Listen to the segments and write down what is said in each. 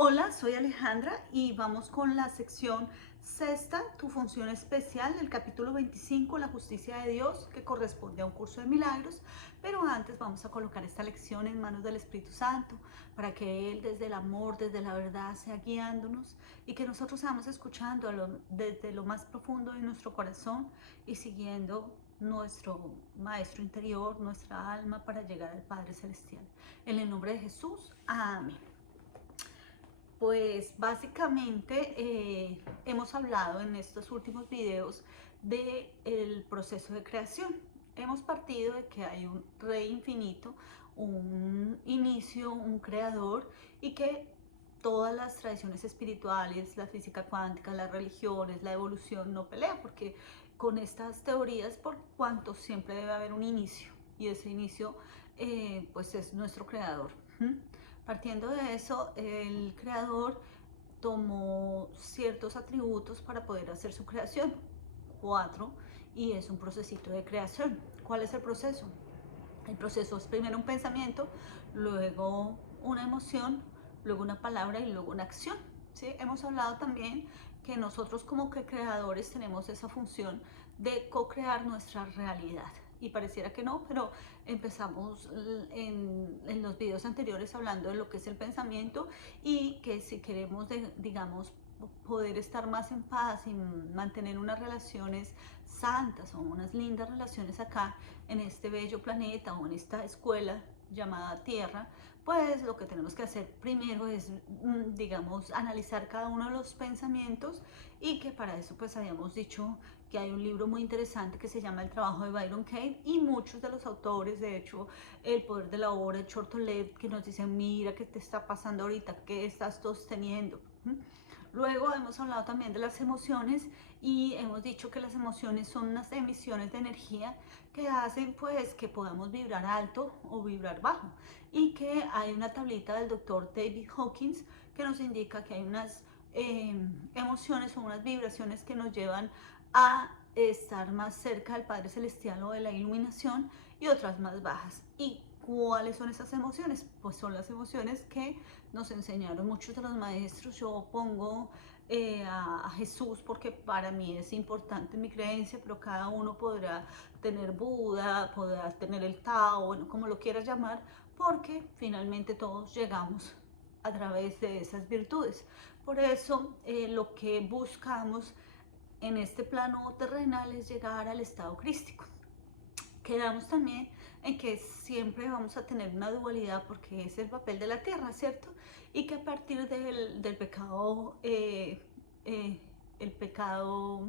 Hola, soy Alejandra y vamos con la sección sexta, tu función especial del capítulo 25, la justicia de Dios, que corresponde a un curso de milagros. Pero antes vamos a colocar esta lección en manos del Espíritu Santo para que Él desde el amor, desde la verdad, sea guiándonos y que nosotros seamos escuchando desde lo más profundo de nuestro corazón y siguiendo nuestro maestro interior, nuestra alma para llegar al Padre Celestial. En el nombre de Jesús, amén. Pues básicamente hemos hablado en estos últimos videos del proceso de creación. Hemos partido de que hay un rey infinito, un inicio, un creador y que todas las tradiciones espirituales, la física cuántica, las religiones, la evolución no pelea porque con estas teorías por cuanto siempre debe haber un inicio y ese inicio pues es nuestro creador. Partiendo de eso, el creador tomó ciertos atributos para poder hacer su creación, 4, y es un procesito de creación. ¿Cuál es el proceso? El proceso es primero un pensamiento, luego una emoción, luego una palabra y luego una acción. ¿Sí? Hemos hablado también que nosotros como que creadores tenemos esa función de co-crear nuestra realidad. Y pareciera que no, pero empezamos en los videos anteriores hablando de lo que es el pensamiento y que si queremos, digamos, poder estar más en paz y mantener unas relaciones santas o unas lindas relaciones acá en este bello planeta o en esta escuela llamada Tierra, pues lo que tenemos que hacer primero es, digamos, analizar cada uno de los pensamientos y que para eso pues habíamos dicho que hay un libro muy interesante que se llama El trabajo de Byron Katie y muchos de los autores, de hecho, El poder de la obra, Chortolet, que nos dicen, mira, ¿qué te está pasando ahorita? ¿Qué estás sosteniendo? Luego hemos hablado también de las emociones y hemos dicho que las emociones son unas emisiones de energía que hacen pues que podamos vibrar alto o vibrar bajo y que hay una tablita del doctor David Hawkins que nos indica que hay unas emociones o unas vibraciones que nos llevan a estar más cerca del Padre Celestial o de la iluminación y otras más bajas. ¿Y cuáles son esas emociones? Pues son las emociones que nos enseñaron muchos de los maestros. Yo pongo a Jesús porque para mí es importante mi creencia, pero cada uno podrá tener Buda, podrá tener el Tao, bueno, como lo quieras llamar, porque finalmente todos llegamos a través de esas virtudes. Por eso lo que buscamos en este plano terrenal es llegar al estado crístico. Quedamos también en que siempre vamos a tener una dualidad porque es el papel de la tierra, ¿cierto? Y que a partir del pecado, el pecado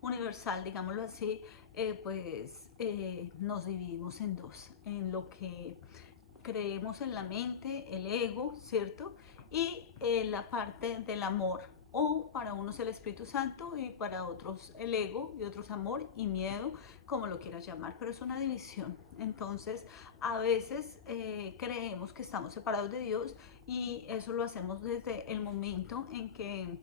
universal, digámoslo así, nos dividimos en dos, en lo que creemos en la mente, el ego, ¿cierto? Y la parte del amor, o para unos el Espíritu Santo y para otros el ego y otros amor y miedo, como lo quieras llamar, pero es una división. Entonces, a veces creemos que estamos separados de Dios y eso lo hacemos desde el momento en que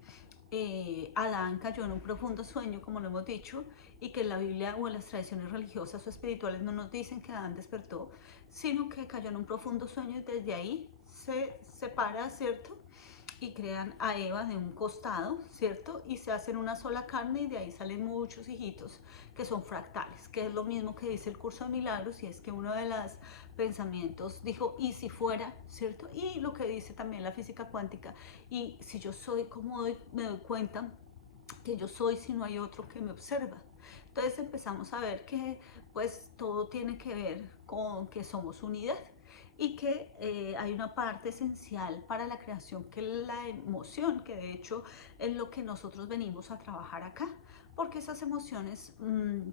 Adán cayó en un profundo sueño, como lo hemos dicho, y que en la Biblia o en las tradiciones religiosas o espirituales no nos dicen que Adán despertó, sino que cayó en un profundo sueño y desde ahí se separa, ¿cierto? Y crean a Eva de un costado, ¿cierto? Y se hacen una sola carne y de ahí salen muchos hijitos que son fractales, que es lo mismo que dice el curso de milagros, y es que uno de los pensamientos dijo, ¿y si fuera? ¿Cierto? Y lo que dice también la física cuántica, y si yo soy como me doy cuenta que yo soy si no hay otro que me observa. Entonces empezamos a ver que pues todo tiene que ver con que somos unidad y que hay una parte esencial para la creación que es la emoción, que de hecho es lo que nosotros venimos a trabajar acá, porque esas emociones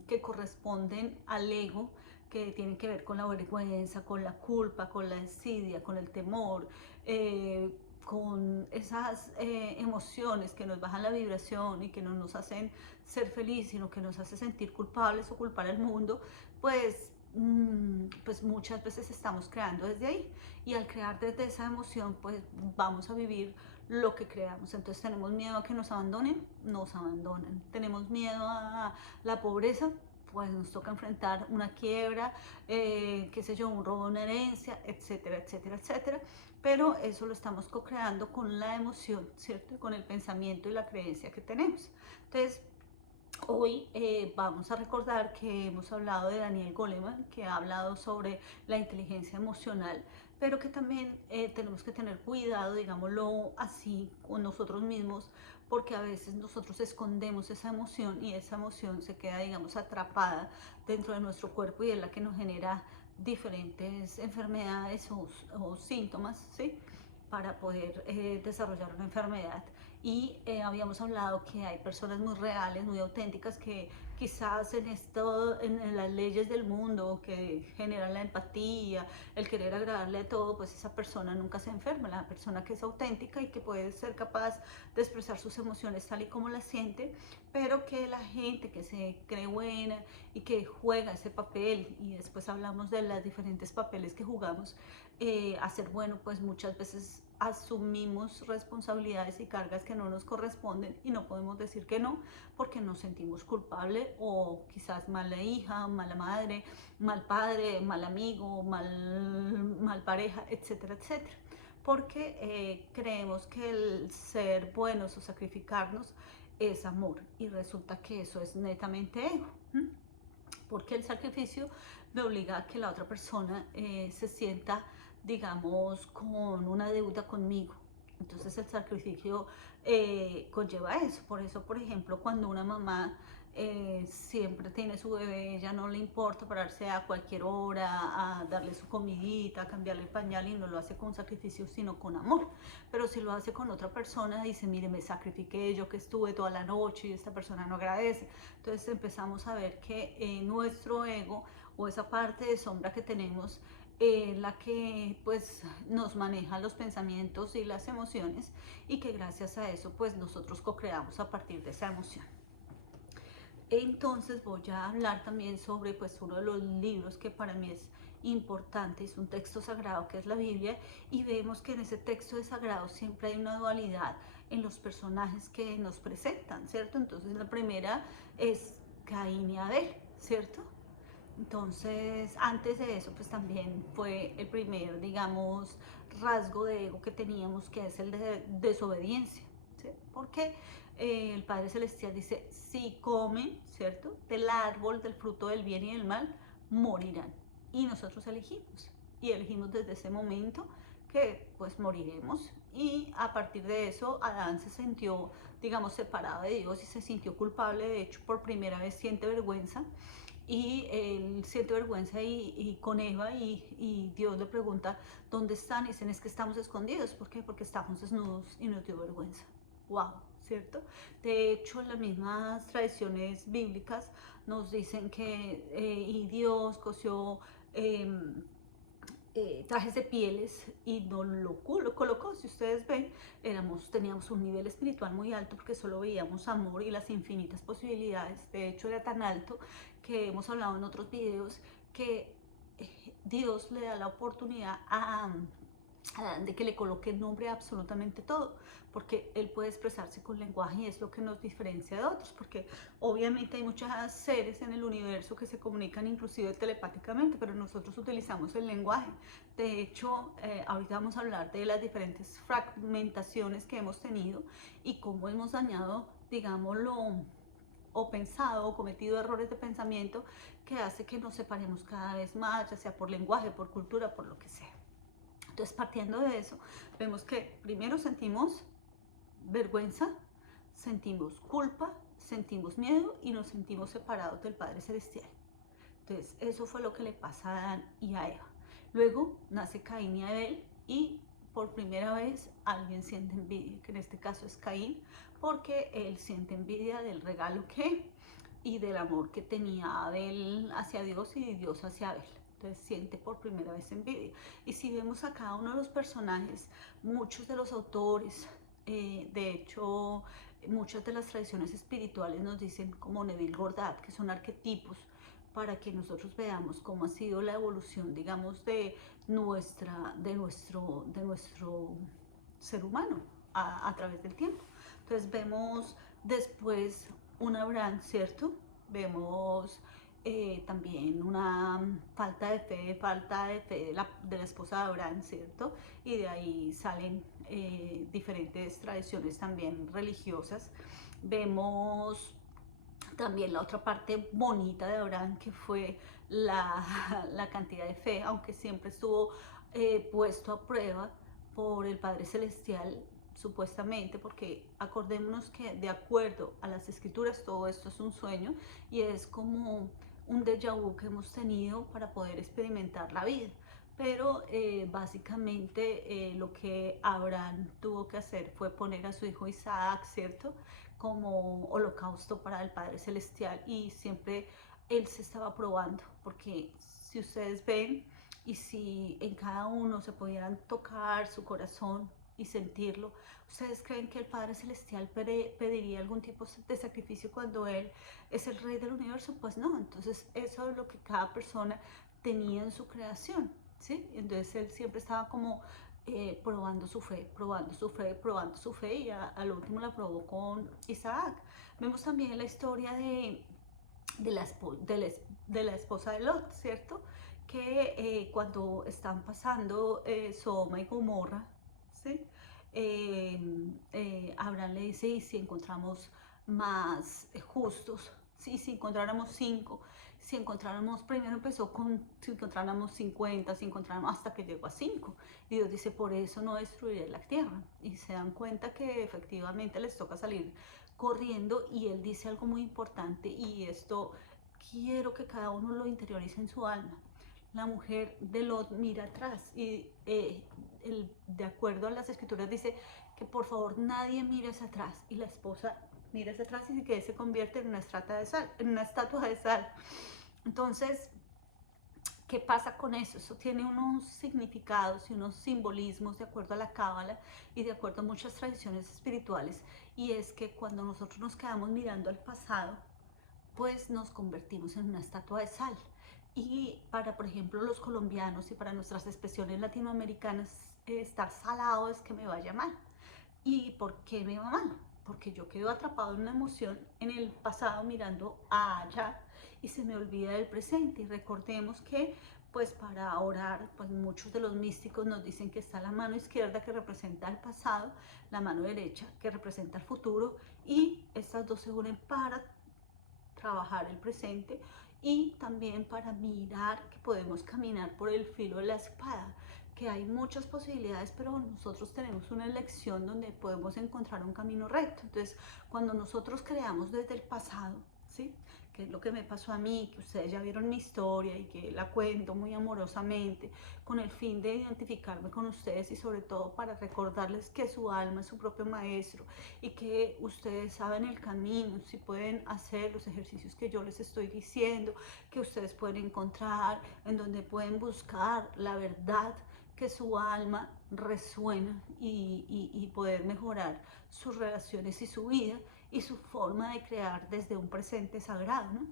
que corresponden al ego, que tienen que ver con la vergüenza, con la culpa, con la desidia, con el temor, con esas emociones que nos bajan la vibración y que no nos hacen ser felices, sino que nos hace sentir culpables o culpar al mundo, pues pues muchas veces estamos creando desde ahí y al crear desde esa emoción pues vamos a vivir lo que creamos. Entonces tenemos miedo a que nos abandonen, nos abandonan. Tenemos miedo a la pobreza, pues nos toca enfrentar una quiebra, qué sé yo, un robo, una herencia, etcétera, etcétera, etcétera. Pero eso lo estamos co-creando con la emoción, ¿cierto? Con el pensamiento y la creencia que tenemos. Entonces, hoy vamos a recordar que hemos hablado de Daniel Goleman, que ha hablado sobre la inteligencia emocional, pero que también tenemos que tener cuidado, digámoslo así, con nosotros mismos, porque a veces nosotros escondemos esa emoción y esa emoción se queda, digamos, atrapada dentro de nuestro cuerpo y es la que nos genera diferentes enfermedades o síntomas, ¿sí? Para poder desarrollar una enfermedad. Y habíamos hablado que hay personas muy reales, muy auténticas, que quizás en las leyes del mundo que generan la empatía, el querer agradarle a todo, pues esa persona nunca se enferma. La persona que es auténtica y que puede ser capaz de expresar sus emociones tal y como las siente, pero que la gente que se cree buena y que juega ese papel, y después hablamos de los diferentes papeles que jugamos, a ser bueno, pues muchas veces asumimos responsabilidades y cargas que no nos corresponden y no podemos decir que no porque nos sentimos culpables o quizás mala hija, mala madre, mal padre, mal amigo, mal pareja, etcétera, etcétera. Porque creemos que el ser buenos o sacrificarnos es amor y resulta que eso es netamente ego. Porque el sacrificio me obliga a que la otra persona se sienta, digamos, con una deuda conmigo. Entonces el sacrificio conlleva eso. Por eso, por ejemplo, cuando una mamá siempre tiene su bebé, ella no le importa pararse a cualquier hora, a darle su comidita, a cambiarle el pañal y no lo hace con sacrificio, sino con amor. Pero si lo hace con otra persona, dice, mire, me sacrifiqué, yo que estuve toda la noche y esta persona no agradece. Entonces empezamos a ver que nuestro ego o esa parte de sombra que tenemos, la que pues nos maneja los pensamientos y las emociones y que gracias a eso pues nosotros co-creamos a partir de esa emoción. Entonces voy a hablar también sobre pues uno de los libros que para mí es importante, es un texto sagrado que es la Biblia, y vemos que en ese texto de sagrado siempre hay una dualidad en los personajes que nos presentan, ¿cierto? Entonces la primera es Caín y Abel, ¿cierto? Entonces, antes de eso, pues también fue el primer, digamos, rasgo de ego que teníamos, que es el de desobediencia, ¿sí? Porque el Padre Celestial dice, si comen, ¿cierto?, del árbol, del fruto del bien y del mal, morirán. Y nosotros elegimos, y elegimos desde ese momento que pues moriremos. Y a partir de eso, Adán se sintió, digamos, separado de Dios y se sintió culpable. De hecho, por primera vez siente vergüenza y él siente vergüenza y con Eva y Dios le pregunta ¿dónde están? Y dicen es que estamos escondidos. ¿Por qué? Porque estamos desnudos y nos dio vergüenza. Wow, ¿cierto? De hecho, las mismas tradiciones bíblicas nos dicen que y Dios cosió trajes de pieles y nos lo colocó. Si ustedes ven, teníamos un nivel espiritual muy alto porque solo veíamos amor y las infinitas posibilidades. De hecho, era tan alto que hemos hablado en otros videos que Dios le da la oportunidad de que le coloque nombre a absolutamente todo, porque él puede expresarse con lenguaje y es lo que nos diferencia de otros, porque obviamente hay muchos seres en el universo que se comunican inclusive telepáticamente, pero nosotros utilizamos el lenguaje. De hecho, ahorita vamos a hablar de las diferentes fragmentaciones que hemos tenido y cómo hemos dañado, digámoslo, o pensado o cometido errores de pensamiento que hace que nos separemos cada vez más, ya sea por lenguaje, por cultura, por lo que sea. Entonces, partiendo de eso, vemos que primero sentimos vergüenza, sentimos culpa, sentimos miedo y nos sentimos separados del Padre Celestial. Entonces, eso fue lo que le pasa a Adán y a Eva. Luego nace Caín y Abel y por primera vez alguien siente envidia, que en este caso es Caín, porque él siente envidia del regalo que y del amor que tenía Abel hacia Dios y Dios hacia Abel. Entonces siente por primera vez envidia. Y si vemos a cada uno de los personajes, muchos de los autores, de hecho, muchas de las tradiciones espirituales nos dicen, como Neville Goddard, que son arquetipos para que nosotros veamos cómo ha sido la evolución, digamos, de nuestro ser humano a través del tiempo. Entonces vemos después un Abraham, ¿cierto? Vemos también una falta de fe de la esposa de Abraham, ¿cierto? Y de ahí salen diferentes tradiciones también religiosas. Vemos también la otra parte bonita de Abraham, que fue la, la cantidad de fe, aunque siempre estuvo puesto a prueba por el Padre Celestial, supuestamente, porque acordémonos que de acuerdo a las escrituras todo esto es un sueño y es como un déjà vu que hemos tenido para poder experimentar la vida. Pero básicamente lo que Abraham tuvo que hacer fue poner a su hijo Isaac, ¿cierto?, como holocausto para el Padre Celestial, y siempre él se estaba probando, porque si ustedes ven y si en cada uno se pudieran tocar su corazón y sentirlo, ¿ustedes creen que el Padre Celestial pediría algún tipo de sacrificio cuando Él es el Rey del universo? Pues no. Entonces eso es lo que cada persona tenía en su creación, ¿sí? Entonces Él siempre estaba como probando su fe, probando su fe, probando su fe, y al último la probó con Isaac. Vemos también la historia de, la, de la esposa de Lot, ¿cierto? Que cuando están pasando Sodoma y Gomorra, ¿sí? Abraham le dice, ¿y si encontramos más justos? Sí, si encontráramos 5, si encontráramos, primero empezó con si encontráramos 50, si encontráramos, hasta que llegó a 5. Y Dios dice, por eso no destruiré la tierra. Y se dan cuenta que efectivamente les toca salir corriendo, y él dice algo muy importante, y esto quiero que cada uno lo interiorice en su alma. La mujer de Lot mira atrás y de acuerdo a las escrituras dice que por favor nadie mire hacia atrás, y la esposa mira hacia atrás y que se convierte en una estatua de sal. Entonces, ¿qué pasa con eso? Eso tiene unos significados y unos simbolismos de acuerdo a la Cábala y de acuerdo a muchas tradiciones espirituales, y es que cuando nosotros nos quedamos mirando al pasado, pues nos convertimos en una estatua de sal. Y para, por ejemplo, los colombianos y para nuestras expresiones latinoamericanas, estar salado es que me vaya mal. ¿Y por qué me va mal? Porque yo quedo atrapado en una emoción en el pasado mirando allá y se me olvida del presente. Y recordemos que pues para orar, pues muchos de los místicos nos dicen que está la mano izquierda, que representa el pasado, la mano derecha que representa el futuro, y estas dos se unen para trabajar el presente y también para mirar que podemos caminar por el filo de la espada, que hay muchas posibilidades, pero nosotros tenemos una elección donde podemos encontrar un camino recto. Entonces, cuando nosotros creamos desde el pasado, ¿sí?, que es lo que me pasó a mí, que ustedes ya vieron mi historia y que la cuento muy amorosamente, con el fin de identificarme con ustedes y sobre todo para recordarles que su alma es su propio maestro y que ustedes saben el camino, si pueden hacer los ejercicios que yo les estoy diciendo, que ustedes pueden encontrar, en donde pueden buscar la verdad que su alma resuena, y poder mejorar sus relaciones y su vida y su forma de crear desde un presente sagrado, ¿no?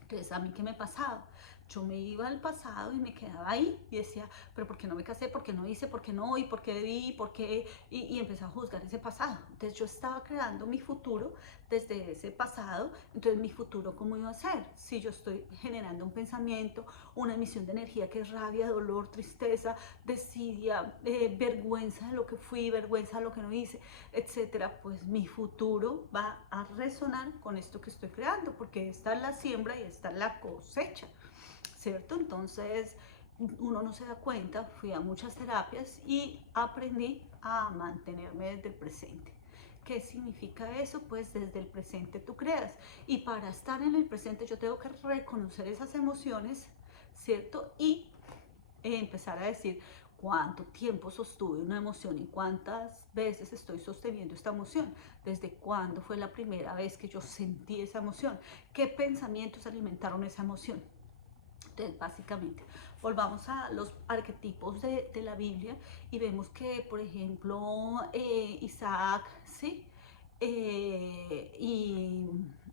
Entonces, ¿a mí qué me pasaba? Yo me iba al pasado y me quedaba ahí y decía, pero ¿por qué no me casé? ¿Por qué no hice? ¿Por qué no? ¿Y por qué debí? ¿Por qué? Y empecé a juzgar ese pasado. Entonces yo estaba creando mi futuro desde ese pasado. Entonces, ¿mi futuro cómo iba a ser? Si yo estoy generando un pensamiento, una emisión de energía que es rabia, dolor, tristeza, desidia, vergüenza de lo que fui, vergüenza de lo que no hice, etcétera, pues mi futuro va a resonar con esto que estoy creando, porque está la siembra y está la cosecha, ¿cierto? Entonces uno no se da cuenta, fui a muchas terapias y aprendí a mantenerme desde el presente. ¿Qué significa eso? Pues desde el presente tú creas, y para estar en el presente yo tengo que reconocer esas emociones, ¿cierto? Y empezar a decir cuánto tiempo sostuve una emoción y cuántas veces estoy sosteniendo esta emoción, desde cuándo fue la primera vez que yo sentí esa emoción, qué pensamientos alimentaron esa emoción. Entonces, básicamente, volvamos a los arquetipos de la Biblia y vemos que, por ejemplo, Isaac, ¿sí? Y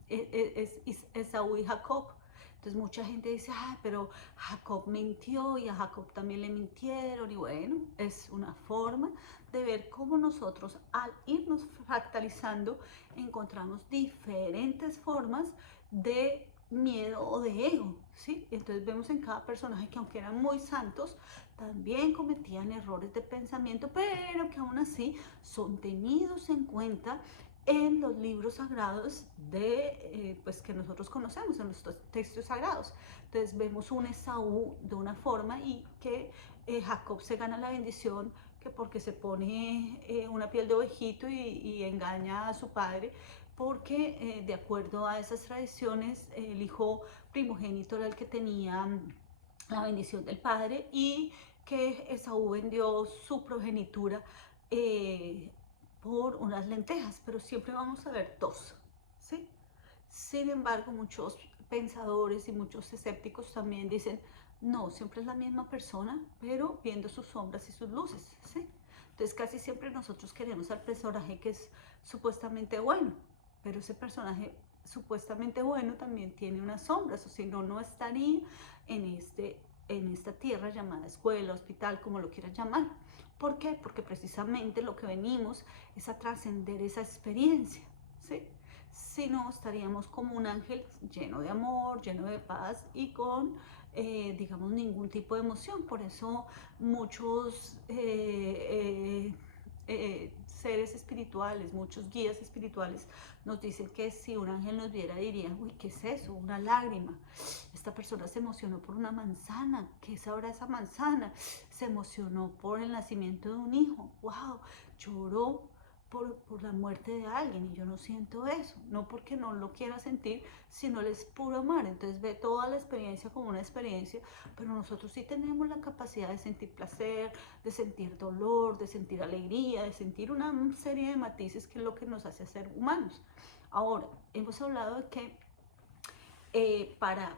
es Esaú y Jacob. Entonces mucha gente dice, ah, pero Jacob mintió y a Jacob también le mintieron. Y bueno, es una forma de ver cómo nosotros, al irnos fractalizando, encontramos diferentes formas de miedo o de ego, ¿sí? Entonces vemos en cada personaje que aunque eran muy santos, también cometían errores de pensamiento, pero que aún así son tenidos en cuenta en los libros sagrados pues que nosotros conocemos, en los textos sagrados. Entonces vemos un Esaú de una forma y que Jacob se gana la bendición que porque se pone una piel de ovejito y engaña a su padre, porque de acuerdo a esas tradiciones el hijo primogénito era el que tenía la bendición del padre y que Esaú vendió su progenitura eh, por unas lentejas, pero siempre vamos a ver dos, ¿sí? Sin embargo, muchos pensadores y muchos escépticos también dicen, no, siempre es la misma persona, pero viendo sus sombras y sus luces, ¿sí? Entonces casi siempre nosotros queremos al personaje que es supuestamente bueno, pero ese personaje supuestamente bueno también tiene unas sombras, o si no, no estaría en, en esta tierra llamada escuela, hospital, como lo quieras llamar. ¿Por qué? Porque precisamente lo que venimos es a trascender esa experiencia, ¿sí? Si no, estaríamos como un ángel lleno de amor, lleno de paz y con, digamos, ningún tipo de emoción. Por eso muchos seres espirituales, muchos guías espirituales nos dicen que si un ángel nos viera diría, uy, ¿qué es eso? Una lágrima. Esta persona se emocionó por una manzana. ¿Qué sabrá esa manzana? Se emocionó por el nacimiento de un hijo. ¡Wow! Lloró por la muerte de alguien y yo no siento eso, no porque no lo quiera sentir, sino el es puro amar. Entonces ve toda la experiencia como una experiencia, pero nosotros sí tenemos la capacidad de sentir placer, de sentir dolor, de sentir alegría, de sentir una serie de matices que es lo que nos hace ser humanos. Ahora, hemos hablado de que para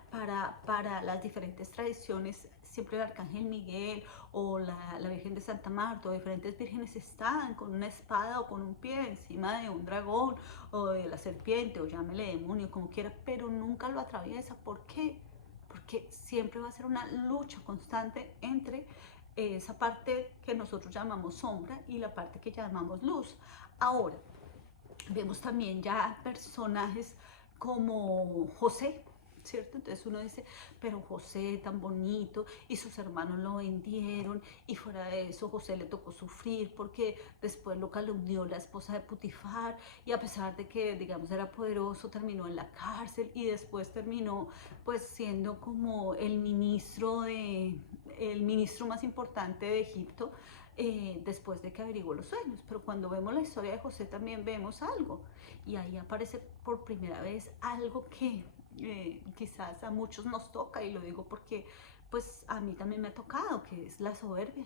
las diferentes tradiciones, siempre el Arcángel Miguel o la Virgen de Santa Marta o diferentes vírgenes están con una espada o con un pie encima de un dragón o de la serpiente o llámele demonio, como quiera, pero nunca lo atraviesa. ¿Por qué? Porque siempre va a ser una lucha constante entre esa parte que nosotros llamamos sombra y la parte que llamamos luz. Ahora, vemos también ya personajes como José, ¿cierto? Entonces uno dice, pero José tan bonito y sus hermanos lo vendieron y fuera de eso José le tocó sufrir porque después lo calumnió la esposa de Putifar y a pesar de que digamos era poderoso terminó en la cárcel y después terminó pues siendo como el ministro más importante de Egipto después de que averiguó los sueños. Pero cuando vemos la historia de José también vemos algo y ahí aparece por primera vez algo que quizás a muchos nos toca, y lo digo porque pues a mí también me ha tocado, que es la soberbia.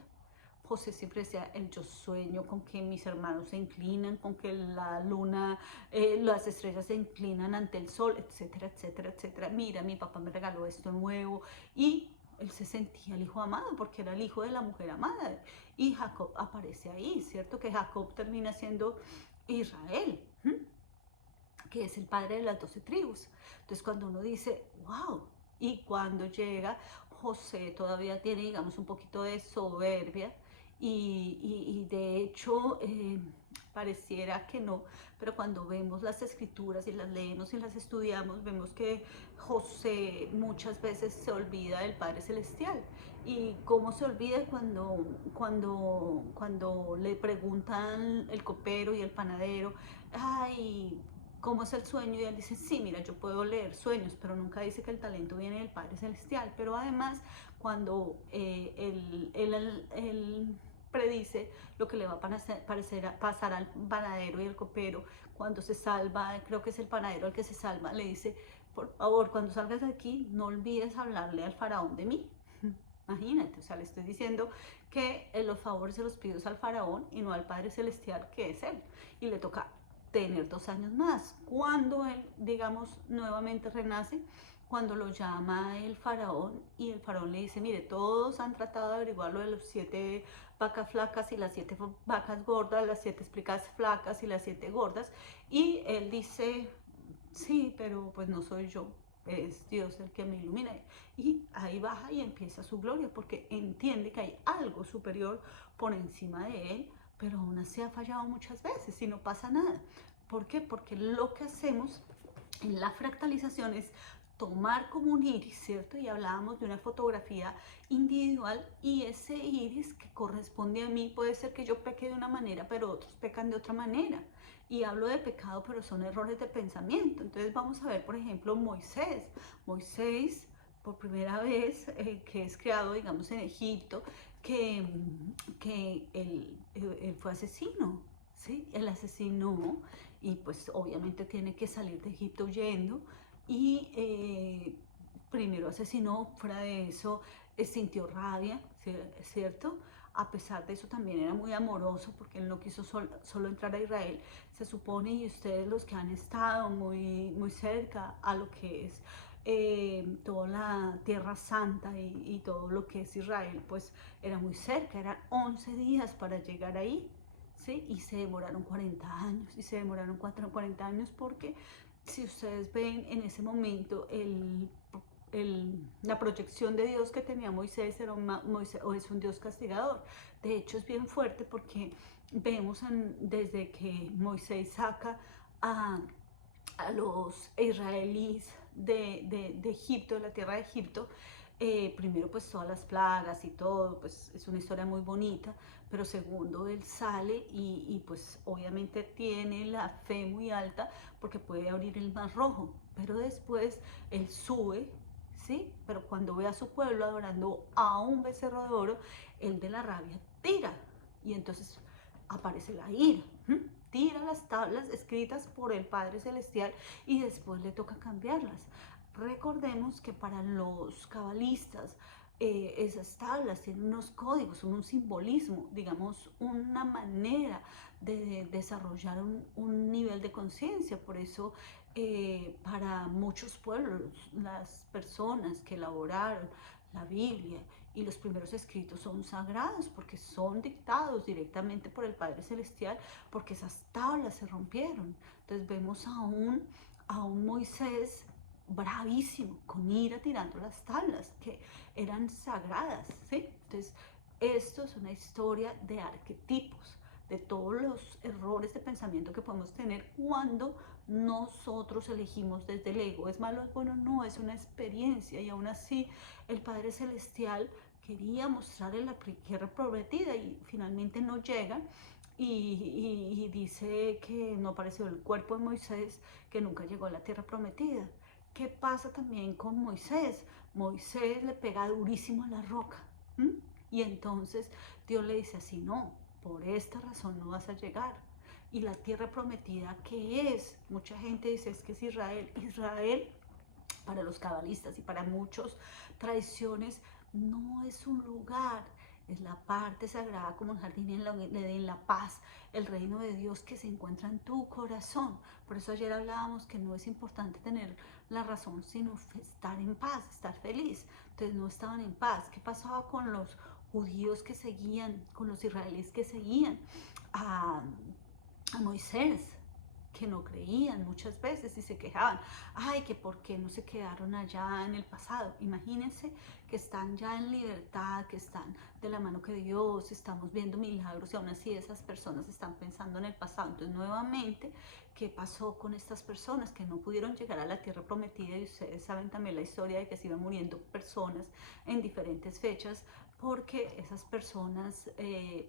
José siempre decía, el yo sueño con que mis hermanos se inclinan, con que la luna, las estrellas se inclinan ante el sol, etcétera, etcétera, etcétera. Mira, mi papá me regaló esto nuevo y él se sentía el hijo amado porque era el hijo de la mujer amada. Y Jacob aparece ahí, ¿cierto? Que Jacob termina siendo Israel, que es el padre de las 12 tribus. Entonces cuando uno dice, wow, y cuando llega José todavía tiene, digamos, un poquito de soberbia y de hecho pareciera que no, pero cuando vemos las escrituras y las leemos y las estudiamos, vemos que José muchas veces se olvida del Padre Celestial. ¿Y cómo se olvida cuando le preguntan el copero y el panadero, ay, ¿cómo es el sueño? Y él dice, sí, mira, yo puedo leer sueños, pero nunca dice que el talento viene del Padre Celestial. Pero además, cuando él predice lo que le va a pasar al panadero y al copero, cuando se salva, creo que es el panadero el que se salva, le dice, por favor, cuando salgas de aquí, no olvides hablarle al faraón de mí. Imagínate, o sea, le estoy diciendo que los favores se los pido al faraón y no al Padre Celestial, que es él. Y le toca tener 2 años más. Cuando él, digamos, nuevamente renace, cuando lo llama el faraón y el faraón le dice, mire, todos han tratado de averiguar lo de los 7 vacas flacas y las 7 vacas gordas, las 7 explicadas flacas y las 7 gordas, y él dice, sí, pero pues no soy yo, es Dios el que me ilumina. Y ahí baja y empieza su gloria porque entiende que hay algo superior por encima de él, pero aún así ha fallado muchas veces y no pasa nada. ¿Por qué? Porque lo que hacemos en la fractalización es tomar como un iris, ¿cierto? Y hablábamos de una fotografía individual y ese iris que corresponde a mí puede ser que yo peque de una manera, pero otros pecan de otra manera. Y hablo de pecado, pero son errores de pensamiento. Entonces vamos a ver, por ejemplo, Moisés. Moisés, por primera vez, que es creado, digamos, en Egipto, que él fue asesino, ¿sí? Él asesinó y pues obviamente tiene que salir de Egipto huyendo y primero asesinó, fuera de eso sintió rabia, ¿cierto? A pesar de eso también era muy amoroso porque él no quiso solo entrar a Israel. Se supone, y ustedes los que han estado muy cerca a lo que es toda la Tierra Santa y todo lo que es Israel, pues era muy cerca, eran 11 días para llegar ahí, ¿sí? Y se demoraron 40 años, y se demoraron 40 años porque si ustedes ven en ese momento la proyección de Dios que tenía Moisés, es un Dios castigador. De hecho es bien fuerte porque vemos desde que Moisés saca a los israelíes de Egipto, de la tierra de Egipto, primero pues todas las plagas y todo, pues es una historia muy bonita, pero segundo él sale y pues obviamente tiene la fe muy alta porque puede abrir el mar rojo, pero después él sube, ¿sí? Pero cuando ve a su pueblo adorando a un becerro de oro, él de la rabia tira y entonces aparece la ira. Tira las tablas escritas por el Padre Celestial y después le toca cambiarlas. Recordemos que para los cabalistas esas tablas tienen unos códigos, un simbolismo, digamos, una manera de desarrollar un nivel de conciencia. Por eso para muchos pueblos, las personas que elaboraron la Biblia y los primeros escritos son sagrados porque son dictados directamente por el Padre Celestial, porque esas tablas se rompieron. Entonces vemos a un Moisés bravísimo, con ira tirando las tablas que eran sagradas, ¿sí? Entonces esto es una historia de arquetipos, de todos los errores de pensamiento que podemos tener cuando nosotros elegimos desde el ego. Es malo, es bueno, no, es una experiencia y aún así el Padre Celestial quería mostrarle la tierra prometida y finalmente no llega y dice que no apareció el cuerpo de Moisés, que nunca llegó a la tierra prometida. ¿Qué pasa también con Moisés? Moisés le pega durísimo a la roca. Y entonces Dios le dice así, no, por esta razón no vas a llegar. Y la tierra prometida, ¿qué es? Mucha gente dice, es que es Israel. Israel, para los cabalistas y para muchos tradiciones, no es un lugar, es la parte sagrada como un jardín en la paz, el reino de Dios que se encuentra en tu corazón. Por eso ayer hablábamos que no es importante tener la razón, sino estar en paz, estar feliz. Entonces no estaban en paz. ¿Qué pasaba con los judíos que seguían, con los israelíes que seguían a Moisés? Que no creían muchas veces y se quejaban, ay, que por qué no se quedaron allá en el pasado. Imagínense que están ya en libertad, que están de la mano que Dios, estamos viendo milagros y aún así esas personas están pensando en el pasado. Entonces nuevamente, ¿qué pasó con estas personas que no pudieron llegar a la tierra prometida? Y ustedes saben también la historia de que se iban muriendo personas en diferentes fechas porque esas personas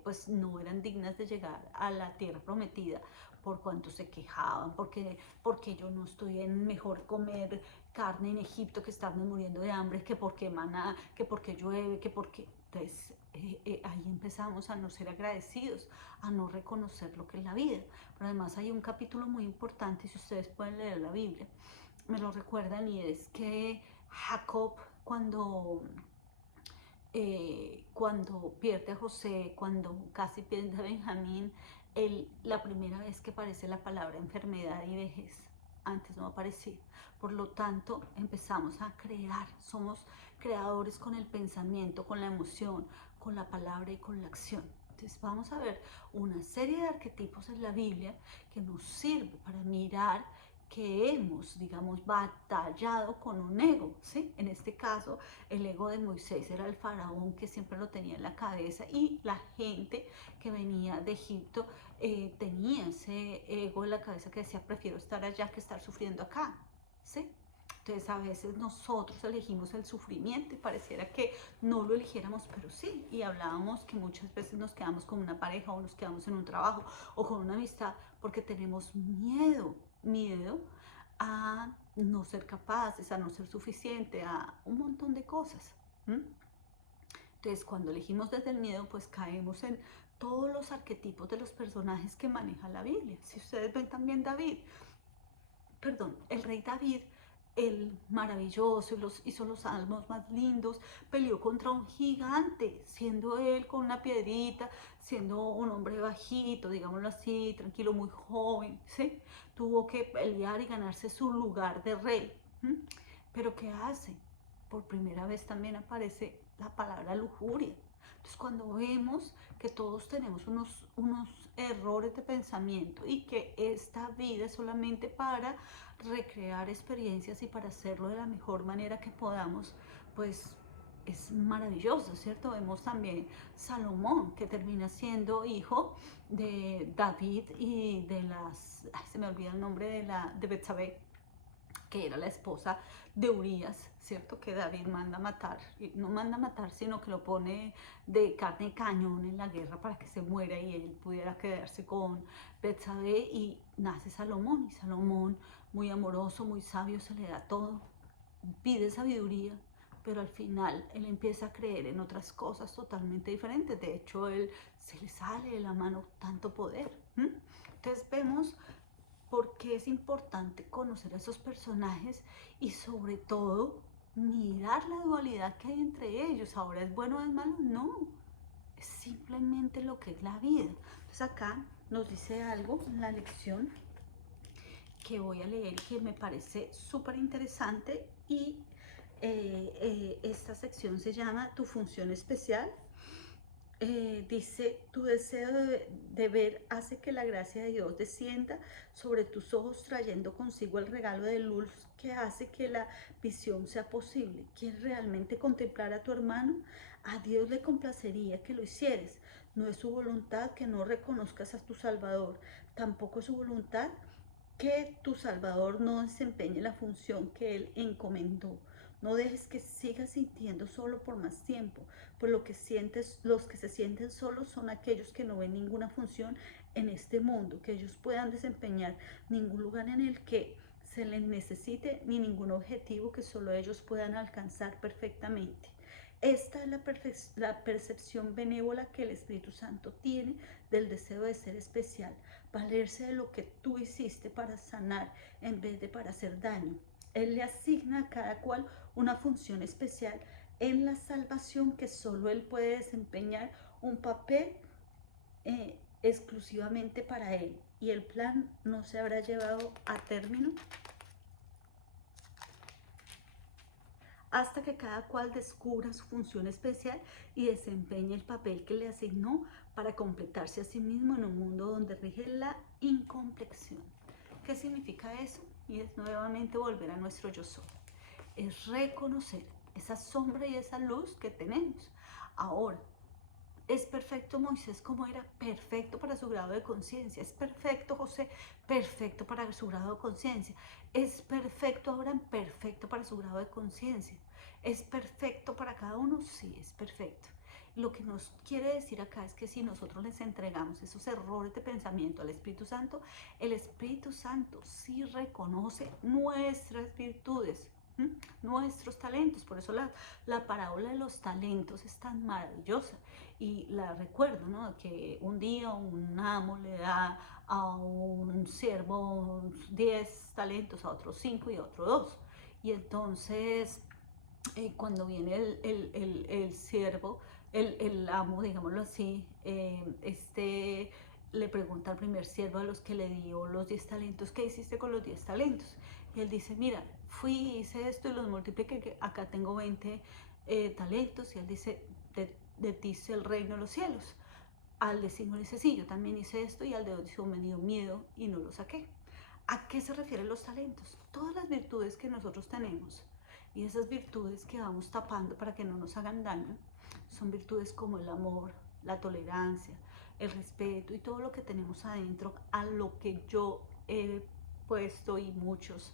pues no eran dignas de llegar a la tierra prometida por cuanto se quejaban, porque yo no estoy en mejor comer carne en Egipto que estarme muriendo de hambre, que porque maná, que porque llueve, que porque... Entonces ahí empezamos a no ser agradecidos, a no reconocer lo que es la vida. Pero además hay un capítulo muy importante, si ustedes pueden leer la Biblia, me lo recuerdan, y es que Jacob cuando pierde a José, cuando casi pierde a Benjamín, la primera vez que aparece la palabra enfermedad y vejez, antes no aparecía. Por lo tanto, empezamos a crear, somos creadores con el pensamiento, con la emoción, con la palabra y con la acción. Entonces vamos a ver una serie de arquetipos en la Biblia que nos sirve para mirar que hemos, digamos, batallado con un ego, ¿sí? En este caso, el ego de Moisés era el faraón que siempre lo tenía en la cabeza y la gente que venía de Egipto tenía ese ego en la cabeza que decía, prefiero estar allá que estar sufriendo acá, ¿sí? Entonces a veces nosotros elegimos el sufrimiento y pareciera que no lo eligiéramos, pero sí. Y hablábamos que muchas veces nos quedamos con una pareja o nos quedamos en un trabajo o con una amistad porque tenemos miedo a no ser capaces, a no ser suficiente, a un montón de cosas. ¿Mm? Entonces cuando elegimos desde el miedo, pues caemos en todos los arquetipos de los personajes que maneja la Biblia. Si ustedes ven también el rey David, el maravilloso, hizo los salmos más lindos, peleó contra un gigante, siendo él con una piedrita, siendo un hombre bajito, digámoslo así, tranquilo, muy joven, ¿sí? Tuvo que pelear y ganarse su lugar de rey. ¿Mm? Pero ¿qué hace? Por primera vez también aparece la palabra lujuria. Entonces cuando vemos que todos tenemos unos errores de pensamiento y que esta vida es solamente para recrear experiencias y para hacerlo de la mejor manera que podamos, pues es maravilloso, ¿cierto? Vemos también Salomón, que termina siendo hijo de David y se me olvida el nombre de Betsabé, que era la esposa de Urias, ¿cierto? Que David manda a matar, y no manda a matar, sino que lo pone de carne de cañón en la guerra para que se muera y él pudiera quedarse con Betsabé, y nace Salomón, y Salomón, muy amoroso, muy sabio, se le da todo, pide sabiduría, pero al final él empieza a creer en otras cosas totalmente diferentes. De hecho, él se le sale de la mano tanto poder. Entonces vemos por qué es importante conocer a esos personajes y sobre todo mirar la dualidad que hay entre ellos. Ahora, ¿es bueno o es malo? No, es simplemente lo que es la vida. Entonces acá nos dice algo en la lección que voy a leer, que me parece súper interesante, y esta sección se llama Tu función especial. Dice, tu deseo de ver hace que la gracia de Dios descienda sobre tus ojos, trayendo consigo el regalo de luz que hace que la visión sea posible. ¿Quieres realmente contemplar a tu hermano? A Dios le complacería que lo hicieres. No es su voluntad que no reconozcas a tu Salvador, tampoco es su voluntad que tu Salvador no desempeñe la función que Él encomendó. No dejes que sigas sintiendo solo por más tiempo, pues los que se sienten solos son aquellos que no ven ninguna función en este mundo, que ellos puedan desempeñar ningún lugar en el que se les necesite, ni ningún objetivo que solo ellos puedan alcanzar perfectamente. Esta es la percepción benévola que el Espíritu Santo tiene del deseo de ser especial, valerse de lo que tú hiciste para sanar en vez de para hacer daño. Él le asigna a cada cual una función especial en la salvación, que solo Él puede desempeñar un papel exclusivamente para Él, y el plan no se habrá llevado a término hasta que cada cual descubra su función especial y desempeñe el papel que le asignó para completarse a sí mismo en un mundo donde rige la incompleción. ¿Qué significa eso? Y es nuevamente volver a nuestro yo soy. Es reconocer esa sombra y esa luz que tenemos. Ahora, ¿es perfecto Moisés como era? Perfecto para su grado de conciencia. ¿Es perfecto José? Perfecto para su grado de conciencia. ¿Es perfecto Abraham? Perfecto para su grado de conciencia. ¿Es perfecto para cada uno? Sí, es perfecto. Lo que nos quiere decir acá es que si nosotros les entregamos esos errores de pensamiento al Espíritu Santo, el Espíritu Santo sí reconoce nuestras virtudes, nuestros talentos. Por eso la parábola de los talentos es tan maravillosa. Y la recuerdo, ¿no? Que un día un amo le da a un siervo 10 talentos, a otro 5 y a otro 2. Y entonces, cuando viene el siervo, el amo, digámoslo así, le pregunta al primer siervo, a los que le dio los 10 talentos, ¿qué hiciste con los 10 talentos? Y él dice, mira, hice esto y los multipliqué, que acá tengo 20 talentos. Y él dice, de ti es el reino de los cielos. Al decirme dice, sí, yo también hice esto, y al de otro me dio miedo y no lo saqué. ¿A qué se refieren los talentos? Todas las virtudes que nosotros tenemos, y esas virtudes que vamos tapando para que no nos hagan daño, son virtudes como el amor, la tolerancia, el respeto y todo lo que tenemos adentro, a lo que yo he puesto, y muchos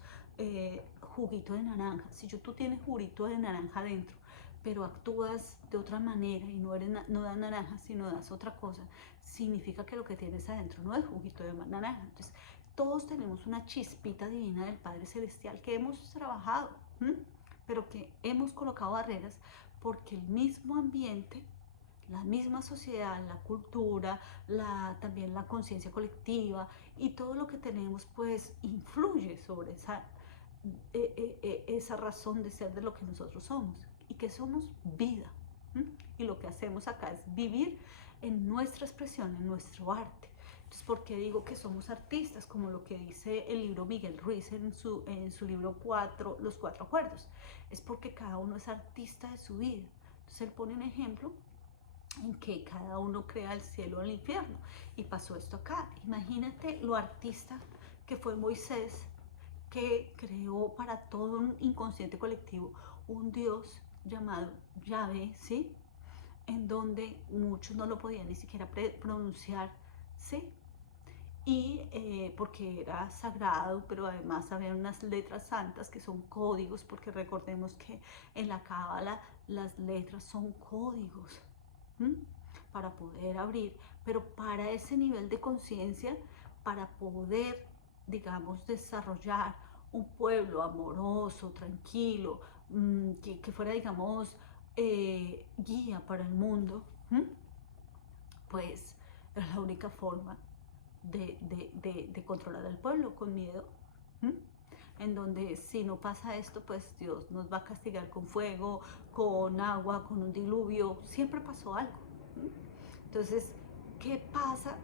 juguito de naranja. Si tú tienes juguito de naranja adentro, pero actúas de otra manera y no das naranja, sino das otra cosa, significa que lo que tienes adentro no es juguito de naranja. Entonces, todos tenemos una chispita divina del Padre Celestial que hemos trabajado, pero que hemos colocado barreras porque el mismo ambiente, la misma sociedad, la cultura, también la conciencia colectiva y todo lo que tenemos pues influye sobre esa razón de ser de lo que nosotros somos y que somos vida. Y lo que hacemos acá es vivir en nuestra expresión, en nuestro arte. Entonces, ¿por qué digo que somos artistas? Como lo que dice el libro Miguel Ruiz en su libro Los Cuatro Acuerdos. Es porque cada uno es artista de su vida. Entonces, él pone un ejemplo en que cada uno crea el cielo o el infierno. Y pasó esto acá. Imagínate lo artista que fue Moisés, que creó para todo un inconsciente colectivo un Dios llamado Yahvé, ¿sí? En donde muchos no lo podían ni siquiera pronunciar, ¿sí? Y porque era sagrado, pero además había unas letras santas que son códigos, porque recordemos que en la Cábala las letras son códigos, para poder abrir, pero para ese nivel de conciencia, para poder, digamos, desarrollar un pueblo amoroso, tranquilo, que fuera, digamos, guía para el mundo, pues era la única forma de controlar al pueblo con miedo. En donde si no pasa esto, pues Dios nos va a castigar con fuego, con agua, con un diluvio. Siempre pasó algo. Entonces, ¿qué pasa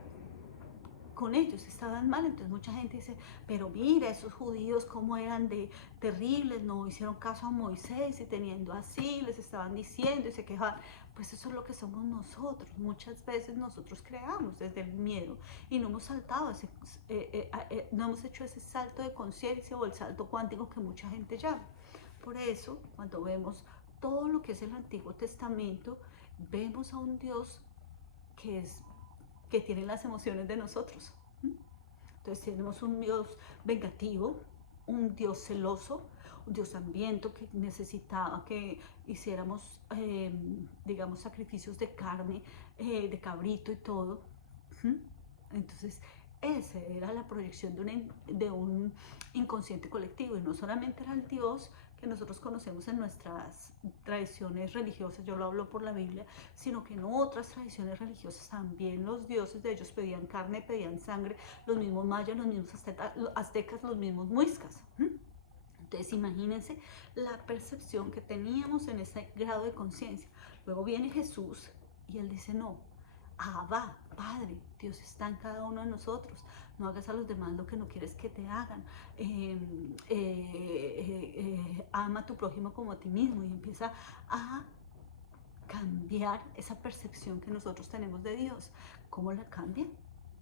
con ellos? Estaban mal. Entonces mucha gente dice, pero mira, esos judíos cómo eran de terribles, no hicieron caso a Moisés y teniendo así, les estaban diciendo y se quejaban. Pues eso es lo que somos nosotros. Muchas veces nosotros creamos desde el miedo y no hemos saltado, no hemos hecho ese salto de conciencia o el salto cuántico que mucha gente llama. Por eso, cuando vemos todo lo que es el Antiguo Testamento, vemos a un Dios que tiene las emociones de nosotros. Entonces tenemos un Dios vengativo, un Dios celoso, un Dios hambriento que necesitaba que hiciéramos, digamos, sacrificios de carne, de cabrito y todo. Entonces, esa era la proyección de un inconsciente colectivo, y no solamente era el Dios que nosotros conocemos en nuestras tradiciones religiosas, yo lo hablo por la Biblia, sino que en otras tradiciones religiosas también los dioses de ellos pedían carne, pedían sangre, los mismos mayas, los mismos aztecas, los mismos muiscas. Entonces imagínense la percepción que teníamos en ese grado de conciencia. Luego viene Jesús y él dice, no, Abba, Padre, Dios está en cada uno de nosotros. No hagas a los demás lo que no quieres que te hagan. Ama a tu prójimo como a ti mismo, y empieza a cambiar esa percepción que nosotros tenemos de Dios. ¿Cómo la cambia?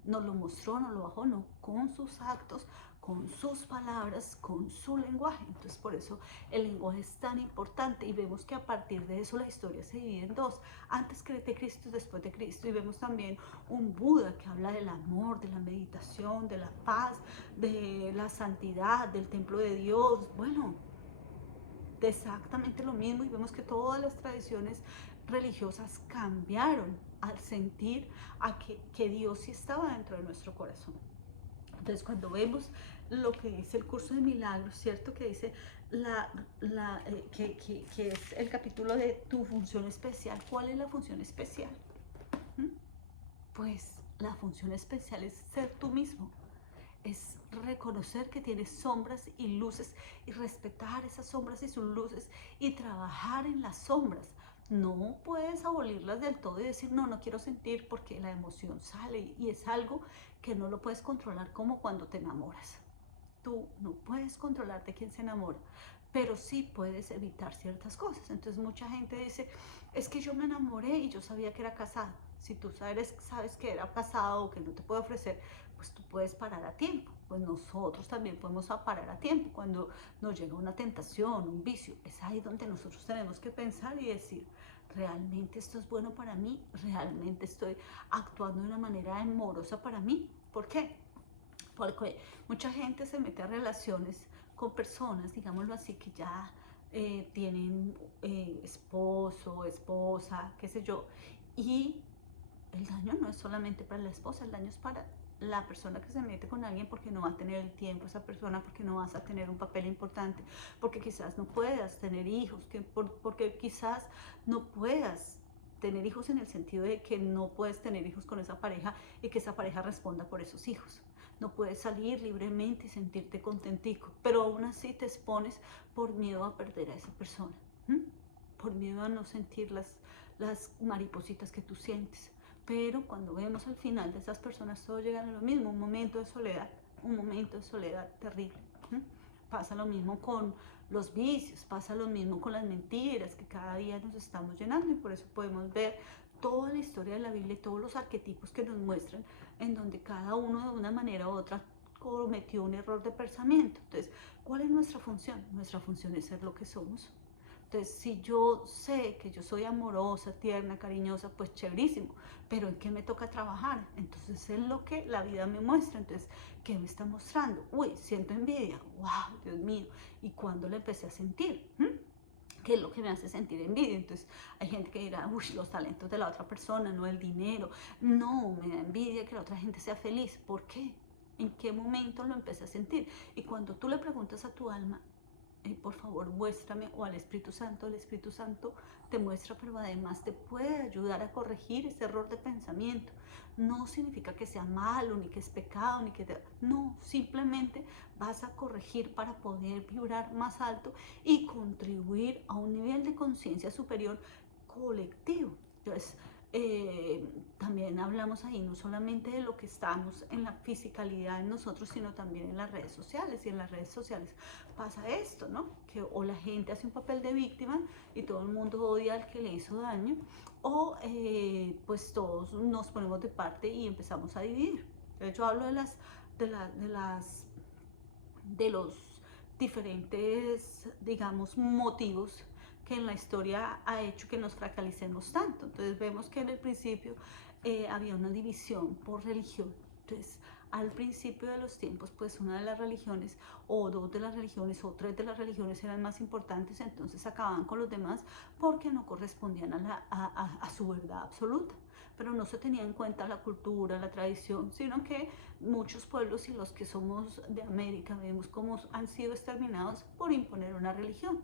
Nos lo mostró, nos lo bajó, no, con sus actos, con sus palabras, con su lenguaje. Entonces por eso el lenguaje es tan importante, y vemos que a partir de eso la historia se divide en dos: antes de Cristo y después de Cristo. Y vemos también un Buda que habla del amor, de la meditación, de la paz, de la santidad, del templo de Dios. Bueno, de exactamente lo mismo, y vemos que todas las tradiciones religiosas cambiaron al sentir que Dios sí estaba dentro de nuestro corazón. Entonces, cuando vemos lo que dice el curso de milagros, ¿cierto? Que dice que es el capítulo de tu función especial. ¿Cuál es la función especial? Pues la función especial es ser tú mismo. Es reconocer que tienes sombras y luces, y respetar esas sombras y sus luces, y trabajar en las sombras. No puedes abolirlas del todo y decir, no, no quiero sentir, porque la emoción sale y es algo que no lo puedes controlar, como cuando te enamoras. Tú no puedes controlar de quién se enamora, pero sí puedes evitar ciertas cosas. Entonces mucha gente dice, es que yo me enamoré y yo sabía que era casado. Si tú sabes que era casado o que no te puede ofrecer, pues tú puedes parar a tiempo. Pues nosotros también podemos parar a tiempo cuando nos llega una tentación, un vicio. Es ahí donde nosotros tenemos que pensar y decir, ¿realmente esto es bueno para mí? ¿Realmente estoy actuando de una manera amorosa para mí? ¿Por qué? Porque mucha gente se mete a relaciones con personas, digámoslo así, que ya tienen esposo, esposa, qué sé yo, y el daño no es solamente para la esposa, el daño es para la persona que se mete con alguien porque no va a tener el tiempo esa persona, porque no vas a tener un papel importante, porque quizás no puedas tener hijos, porque quizás no puedas tener hijos en el sentido de que no puedes tener hijos con esa pareja y que esa pareja responda por esos hijos. No puedes salir libremente y sentirte contentico, pero aún así te expones por miedo a perder a esa persona, ¿m? Por miedo a no sentir las maripositas que tú sientes. Pero cuando vemos al final de esas personas, todos llegan a lo mismo, un momento de soledad terrible. ¿Mm? Pasa lo mismo con los vicios, pasa lo mismo con las mentiras, que cada día nos estamos llenando, y por eso podemos ver toda la historia de la Biblia y todos los arquetipos que nos muestran, en donde cada uno de una manera u otra cometió un error de pensamiento. Entonces, ¿cuál es nuestra función? Nuestra función es ser lo que somos. Entonces, si yo sé que yo soy amorosa, tierna, cariñosa, pues chéverísimo, pero ¿en qué me toca trabajar? Entonces es lo que la vida me muestra. Entonces, ¿qué me está mostrando? Uy, siento envidia, wow, Dios mío. ¿Y cuándo la empecé a sentir? ¿Qué es lo que me hace sentir envidia? Entonces hay gente que dirá, uy, los talentos de la otra persona, no el dinero. No, me da envidia que la otra gente sea feliz. ¿Por qué? ¿En qué momento lo empecé a sentir? Y cuando tú le preguntas a tu alma, por favor muéstrame, o al Espíritu Santo, el Espíritu Santo te muestra, pero además te puede ayudar a corregir ese error de pensamiento. No significa que sea malo, ni que es pecado, ni que no, simplemente vas a corregir para poder vibrar más alto y contribuir a un nivel de conciencia superior colectivo. Entonces, también hablamos ahí no solamente de lo que estamos en la fisicalidad en nosotros, sino también en las redes sociales. Y en las redes sociales pasa esto, ¿no? Que o la gente hace un papel de víctima y todo el mundo odia al que le hizo daño, o pues todos nos ponemos de parte y empezamos a dividir. Yo hablo de los diferentes, digamos, motivos que en la historia ha hecho que nos fracalicemos tanto. Entonces vemos que en el principio había una división por religión. Entonces, al principio de los tiempos, pues una de las religiones, o dos de las religiones, o tres de las religiones eran más importantes, entonces acababan con los demás porque no correspondían a su verdad absoluta. Pero no se tenía en cuenta la cultura, la tradición, sino que muchos pueblos, y los que somos de América, vemos cómo han sido exterminados por imponer una religión.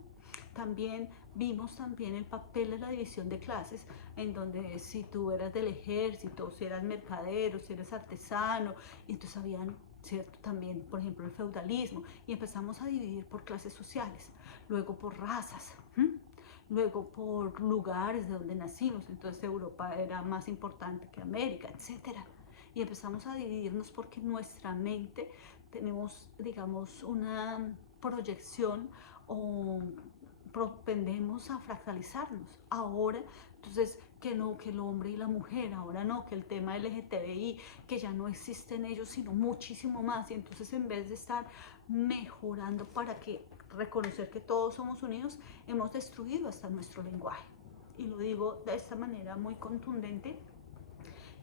También vimos también el papel de la división de clases, en donde si tú eras del ejército, si eras mercadero, si eras artesano, y entonces habían, ¿cierto? También, por ejemplo, el feudalismo, y empezamos a dividir por clases sociales, luego por razas, luego por lugares de donde nacimos. Entonces Europa era más importante que América, etcétera. Y empezamos a dividirnos porque nuestra mente tenemos, digamos, una proyección, o propendemos a fractalizarnos. Ahora, entonces, que no, que el hombre y la mujer, ahora no, que el tema LGTBI, que ya no existe en ellos, sino muchísimo más. Y entonces, en vez de estar mejorando para que reconocer que todos somos unidos, hemos destruido hasta nuestro lenguaje. Y lo digo de esta manera muy contundente,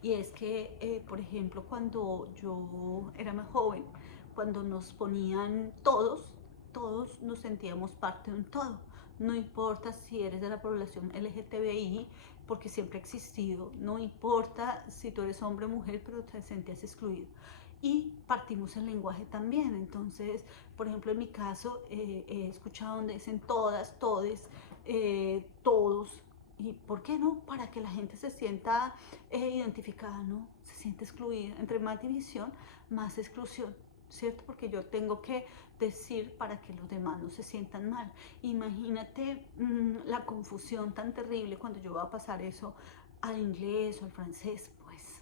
y es que, por ejemplo, cuando yo era más joven, cuando nos ponían todos nos sentíamos parte de un todo. No importa si eres de la población LGTBI, porque siempre ha existido. No importa si tú eres hombre o mujer, pero te sentías excluido. Y partimos el lenguaje también. Entonces, por ejemplo, en mi caso, he escuchado donde dicen todas, todes, todos. ¿Y por qué no? Para que la gente se sienta identificada, ¿no? Se siente excluida. Entre más división, más exclusión, ¿cierto? Porque yo tengo que decir para que los demás no se sientan mal. Imagínate la confusión tan terrible cuando yo voy a pasar eso al inglés o al francés, pues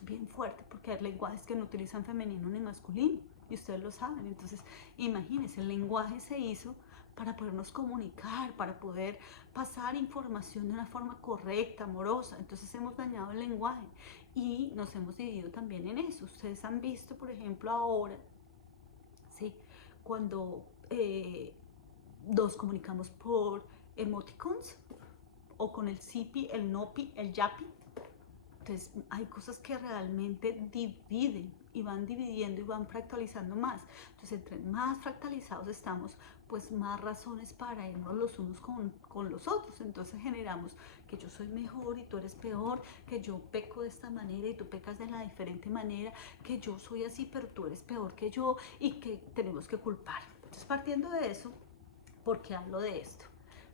bien fuerte, porque hay lenguajes que no utilizan femenino ni masculino, y ustedes lo saben. Entonces, imagínense, el lenguaje se hizo para podernos comunicar, para poder pasar información de una forma correcta, amorosa. Entonces hemos dañado el lenguaje y nos hemos dividido también en eso. Ustedes han visto, por ejemplo, ahora, ¿sí? Cuando nos comunicamos por emoticons, o con el sipi, el nopi, el yapi, Entonces hay cosas que realmente dividen y van dividiendo y van fractalizando más. Entonces entre más fractalizados estamos, pues más razones para irnos los unos con los otros. Entonces generamos que yo soy mejor y tú eres peor, que yo peco de esta manera y tú pecas de la diferente manera, que yo soy así pero tú eres peor que yo y que tenemos que culpar. Entonces partiendo de eso, ¿por qué hablo de esto?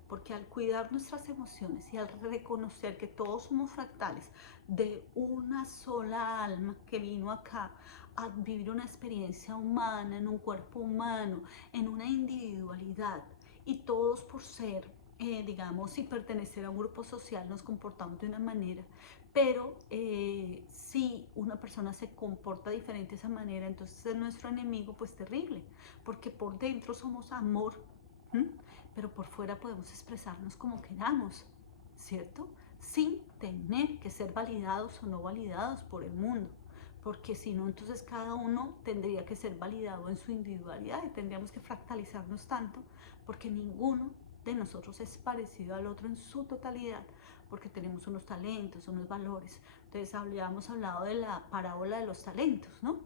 Porque al cuidar nuestras emociones y al reconocer que todos somos fractales de una sola alma que vino acá a vivir una experiencia humana, en un cuerpo humano, en una individualidad, y todos por ser, digamos, y pertenecer a un grupo social nos comportamos de una manera, pero si una persona se comporta diferente de esa manera, entonces es nuestro enemigo, pues terrible, porque por dentro somos amor, ¿m? Pero por fuera podemos expresarnos como queramos, ¿cierto? Sin tener que ser validados o no validados por el mundo, porque si no, entonces cada uno tendría que ser validado en su individualidad y tendríamos que fractalizarnos tanto, porque ninguno de nosotros es parecido al otro en su totalidad, porque tenemos unos talentos, unos valores. Entonces habíamos hablado de la parábola de los talentos, ¿no?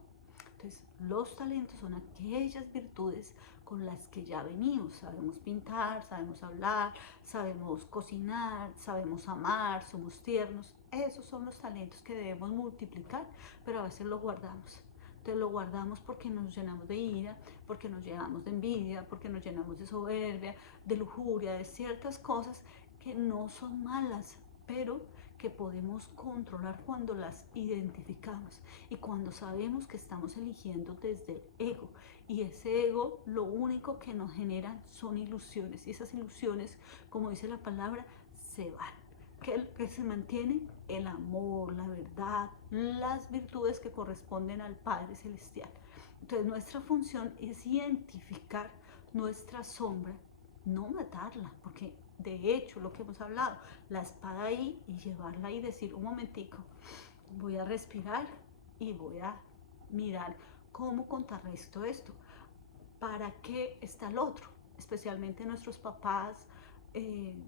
Entonces, los talentos son aquellas virtudes con las que ya venimos. Sabemos pintar, sabemos hablar, sabemos cocinar, sabemos amar, somos tiernos. Esos son los talentos que debemos multiplicar, pero a veces los guardamos. Entonces lo guardamos porque nos llenamos de ira, porque nos llenamos de envidia, porque nos llenamos de soberbia, de lujuria, de ciertas cosas que no son malas, pero que podemos controlar cuando las identificamos y cuando sabemos que estamos eligiendo desde el ego. Y ese ego lo único que nos genera son ilusiones, y esas ilusiones, como dice la palabra, se van. Que se mantiene el amor, la verdad, las virtudes que corresponden al Padre Celestial. Entonces nuestra función es identificar nuestra sombra, no matarla, porque de hecho lo que hemos hablado, la espada ahí y llevarla y decir un momentico, voy a respirar y voy a mirar cómo contrarresto esto, para qué está el otro, especialmente nuestros papás,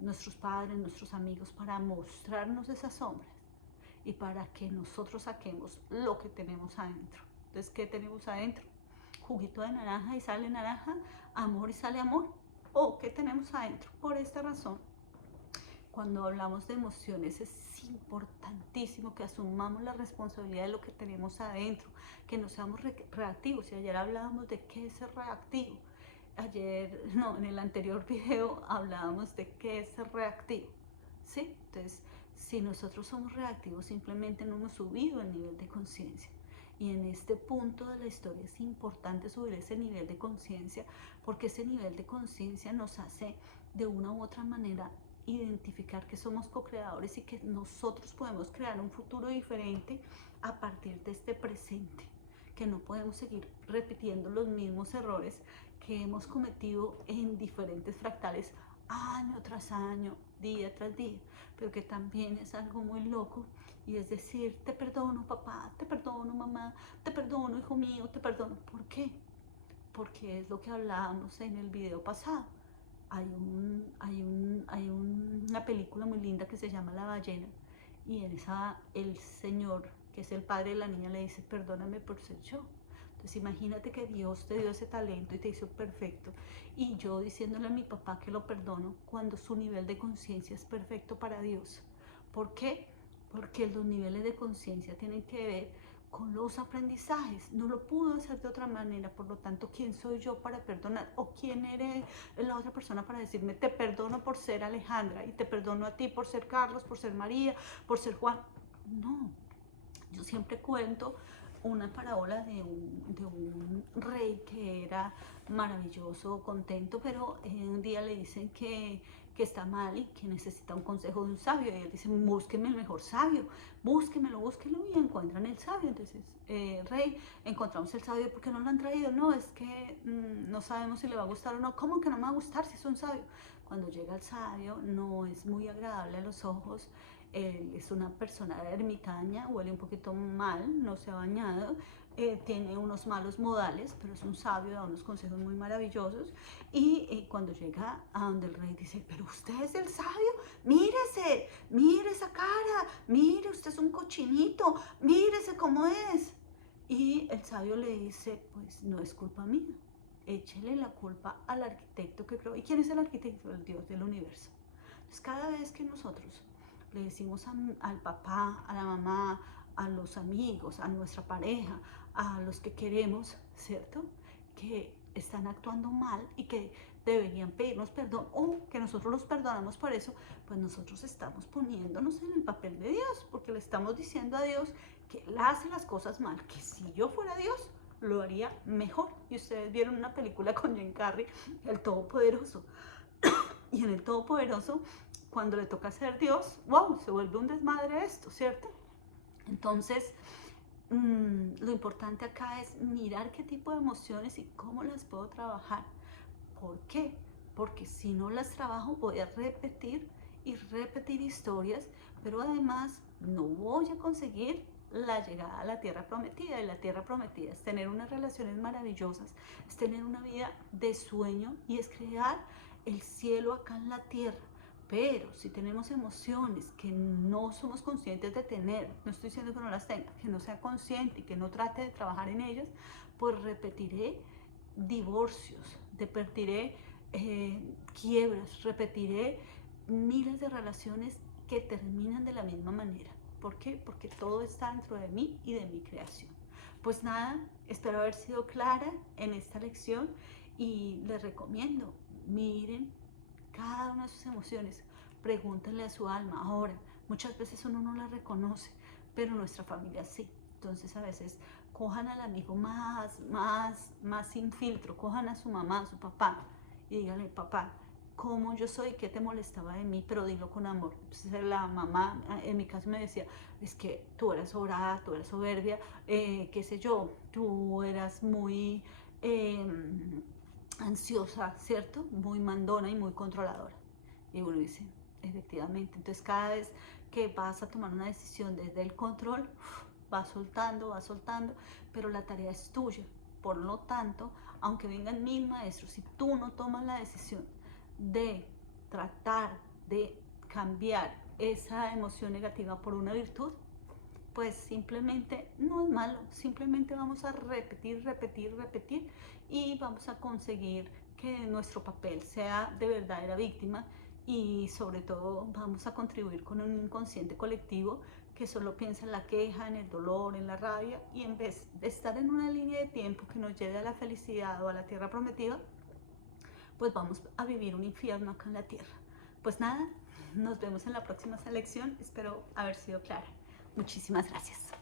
nuestros padres, nuestros amigos, para mostrarnos esas sombras y para que nosotros saquemos lo que tenemos adentro. Entonces, ¿qué tenemos adentro? Juguito de naranja y sale naranja, amor y sale amor. ¿O qué tenemos adentro? Por esta razón, cuando hablamos de emociones es importantísimo que asumamos la responsabilidad de lo que tenemos adentro, que no seamos reactivos. Y ayer hablábamos de qué es ser reactivo. En el anterior video hablábamos de qué es ser reactivo, ¿sí? Entonces, si nosotros somos reactivos, simplemente no hemos subido el nivel de conciencia. Y en este punto de la historia es importante subir ese nivel de conciencia, porque ese nivel de conciencia nos hace de una u otra manera identificar que somos co-creadores y que nosotros podemos crear un futuro diferente a partir de este presente, que no podemos seguir repitiendo los mismos errores que hemos cometido en diferentes fractales año tras año, día tras día, pero que también es algo muy loco, y es decir, te perdono papá, te perdono mamá, te perdono hijo mío, te perdono. ¿Por qué? Porque es lo que hablábamos en el video pasado. Hay una película muy linda que se llama La ballena, y en esa el señor, que es el padre de la niña, le dice, perdóname por ser yo. Entonces imagínate que Dios te dio ese talento y te hizo perfecto, y yo diciéndole a mi papá que lo perdono cuando su nivel de conciencia es perfecto para Dios. ¿Por qué? Porque los niveles de conciencia tienen que ver con los aprendizajes. No lo pudo hacer de otra manera. Por lo tanto, ¿quién soy yo para perdonar? ¿O quién eres la otra persona para decirme, te perdono por ser Alejandra y te perdono a ti por ser Carlos, por ser María, por ser Juan? No. Yo siempre cuento una parábola de un rey que era maravilloso, contento, pero un día le dicen que está mal y que necesita un consejo de un sabio. Y él dice, búsqueme el mejor sabio, búsquemelo, búsquelo, y encuentran el sabio. Entonces, rey, encontramos el sabio, ¿por qué no lo han traído? No, es que no sabemos si le va a gustar o no. ¿Cómo que no me va a gustar si es un sabio? Cuando llega el sabio, no es muy agradable a los ojos. Es una persona ermitaña, huele un poquito mal, no se ha bañado, tiene unos malos modales, pero es un sabio, da unos consejos muy maravillosos. Y cuando llega a donde el rey dice, pero usted es el sabio, mírese, mire esa cara, mire, usted es un cochinito, mírese cómo es. Y el sabio le dice, pues no es culpa mía, échele la culpa al arquitecto que creó. ¿Y quién es el arquitecto? El Dios del universo. Entonces cada vez que nosotros le decimos al papá, a la mamá, a los amigos, a nuestra pareja, a los que queremos, ¿cierto? Que están actuando mal y que deberían pedirnos perdón o que nosotros los perdonamos por eso, pues nosotros estamos poniéndonos en el papel de Dios, porque le estamos diciendo a Dios que Él hace las cosas mal, que si yo fuera Dios, lo haría mejor. Y ustedes vieron una película con Jim Carrey, El Todopoderoso. Y en El Todopoderoso, cuando le toca ser Dios, wow, se vuelve un desmadre esto, ¿cierto? Entonces, lo importante acá es mirar qué tipo de emociones y cómo las puedo trabajar. ¿Por qué? Porque si no las trabajo voy a repetir y repetir historias, pero además no voy a conseguir la llegada a la tierra prometida. Y la tierra prometida es tener unas relaciones maravillosas, es tener una vida de sueño y es crear el cielo acá en la tierra. Pero si tenemos emociones que no somos conscientes de tener, no estoy diciendo que no las tenga, que no sea consciente y que no trate de trabajar en ellas, pues repetiré divorcios, repetiré quiebras, repetiré miles de relaciones que terminan de la misma manera. ¿Por qué? Porque todo está dentro de mí y de mi creación. Pues nada, espero haber sido clara en esta lección y les recomiendo, miren cada una de sus emociones, pregúntenle a su alma. Ahora, muchas veces uno no la reconoce, pero nuestra familia sí. Entonces a veces cojan al amigo más sin filtro, cojan a su mamá, a su papá y díganle, papá, cómo yo soy, qué te molestaba de mí, pero dilo con amor. Entonces la mamá, en mi caso me decía, es que tú eras sobrada, tú eras soberbia, qué sé yo, tú eras muy ansiosa, ¿cierto? Muy mandona y muy controladora. Y uno dice, efectivamente, entonces cada vez que vas a tomar una decisión desde el control, vas soltando, pero la tarea es tuya. Por lo tanto, aunque vengan 1000 maestros, si tú no tomas la decisión de tratar de cambiar esa emoción negativa por una virtud, pues simplemente no es malo, simplemente vamos a repetir y vamos a conseguir que nuestro papel sea de verdadera víctima y sobre todo vamos a contribuir con un inconsciente colectivo que solo piensa en la queja, en el dolor, en la rabia y en vez de estar en una línea de tiempo que nos lleve a la felicidad o a la tierra prometida, pues vamos a vivir un infierno acá en la tierra. Pues nada, nos vemos en la próxima lección, espero haber sido clara. Muchísimas gracias.